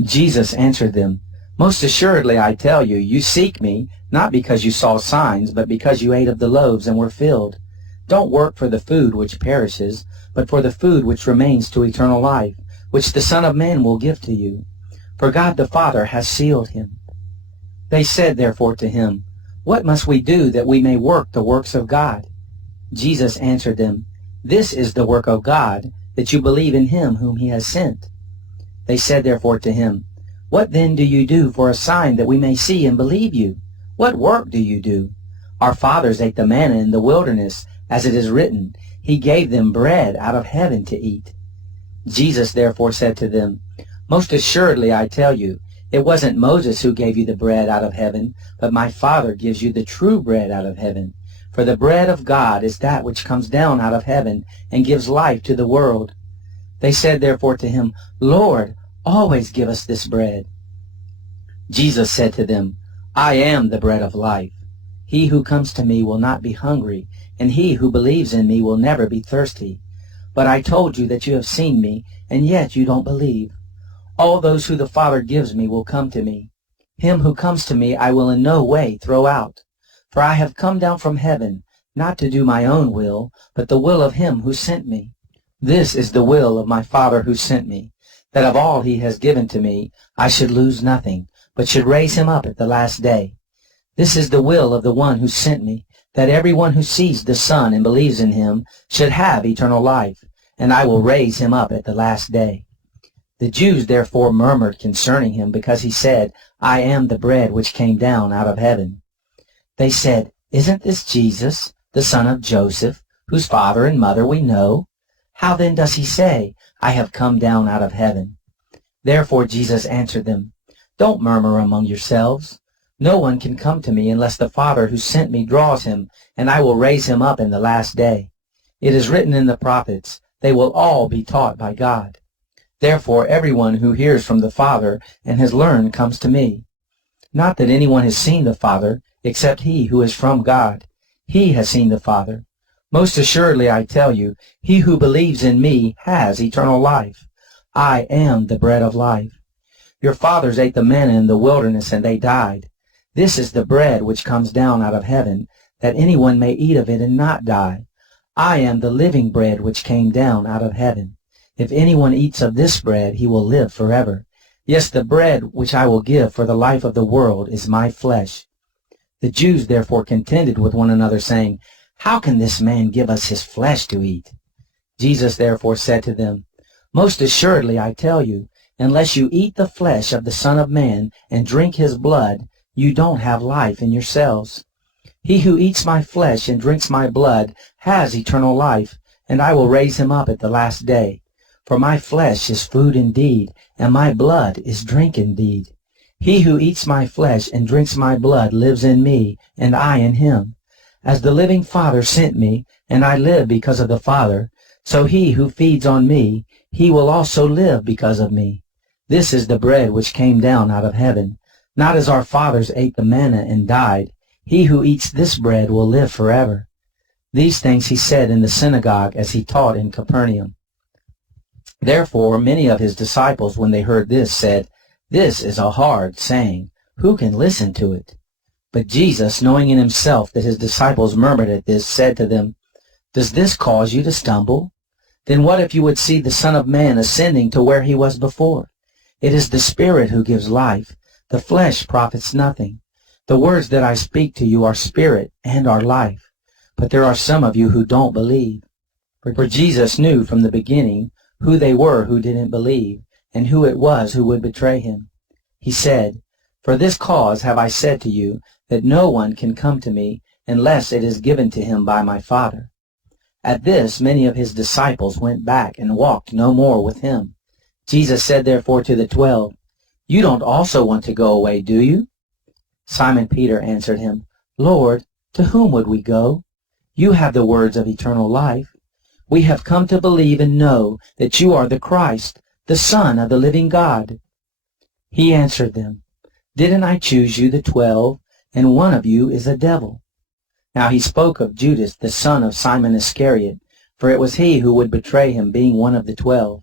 Jesus answered them, Most assuredly I tell you, you seek me, not because you saw signs, but because you ate of the loaves and were filled. Don't work for the food which perishes, but for the food which remains to eternal life, which the Son of Man will give to you. For God the Father has sealed him. They said therefore to him, What must we do that we may work the works of God? Jesus answered them, This is the work of God, that you believe in him whom he has sent. They said therefore to him, What then do you do for a sign that we may see and believe you? What work do you do? Our fathers ate the manna in the wilderness, as it is written, He gave them bread out of heaven to eat. Jesus therefore said to them, Most assuredly I tell you, it wasn't Moses who gave you the bread out of heaven, but my Father gives you the true bread out of heaven. For the bread of God is that which comes down out of heaven and gives life to the world. They said therefore to him, Lord, always give us this bread. Jesus said to them, I am the bread of life. He who comes to me will not be hungry, and he who believes in me will never be thirsty. But I told you that you have seen me, and yet you don't believe. All those who the Father gives me will come to me. Him who comes to me I will in no way throw out. For I have come down from heaven, not to do my own will, but the will of him who sent me. This is the will of my Father who sent me, that of all he has given to me I should lose nothing, but should raise him up at the last day. This is the will of the one who sent me, that everyone who sees the Son and believes in him should have eternal life, and I will raise him up at the last day. The Jews therefore murmured concerning him, because he said, I am the bread which came down out of heaven. They said, Isn't this Jesus, the son of Joseph, whose father and mother we know? How then does he say, I have come down out of heaven? Therefore Jesus answered them, Don't murmur among yourselves. No one can come to me unless the Father who sent me draws him, and I will raise him up in the last day. It is written in the prophets, They will all be taught by God. Therefore everyone who hears from the Father and has learned comes to me. Not that anyone has seen the Father, except he who is from God. He has seen the Father. Most assuredly I tell you, he who believes in me has eternal life. I am the bread of life. Your fathers ate the manna in the wilderness, and they died. This is the bread which comes down out of heaven, that anyone may eat of it and not die. I am the living bread which came down out of heaven. If anyone eats of this bread, he will live forever. Yes, the bread which I will give for the life of the world is my flesh. The Jews therefore contended with one another, saying, How can this man give us his flesh to eat? Jesus therefore said to them, Most assuredly I tell you, unless you eat the flesh of the Son of Man and drink his blood, you don't have life in yourselves. He who eats my flesh and drinks my blood has eternal life, and I will raise him up at the last day. For my flesh is food indeed, and my blood is drink indeed. He who eats my flesh and drinks my blood lives in me, and I in him. As the living Father sent me, and I live because of the Father, so he who feeds on me, he will also live because of me. This is the bread which came down out of heaven, not as our fathers ate the manna and died. He who eats this bread will live forever. These things he said in the synagogue as he taught in Capernaum. Therefore many of his disciples, when they heard this, said, This is a hard saying. Who can listen to it? But Jesus, knowing in himself that his disciples murmured at this, said to them, Does this cause you to stumble? Then what if you would see the Son of Man ascending to where he was before? It is the Spirit who gives life. The flesh profits nothing. The words that I speak to you are spirit and are life. But there are some of you who don't believe. For Jesus knew from the beginning who they were who didn't believe, and who it was who would betray him. He said, For this cause have I said to you, that no one can come to me unless it is given to him by my Father. At this many of his disciples went back and walked no more with him. Jesus said therefore to the 12, You don't also want to go away, do you? Simon Peter answered him, Lord, to whom would we go? You have the words of eternal life. We have come to believe and know that you are the Christ, the Son of the living God. He answered them, Didn't I choose you, the 12, and one of you is a devil? Now he spoke of Judas, the son of Simon Iscariot, for it was he who would betray him, being one of the 12.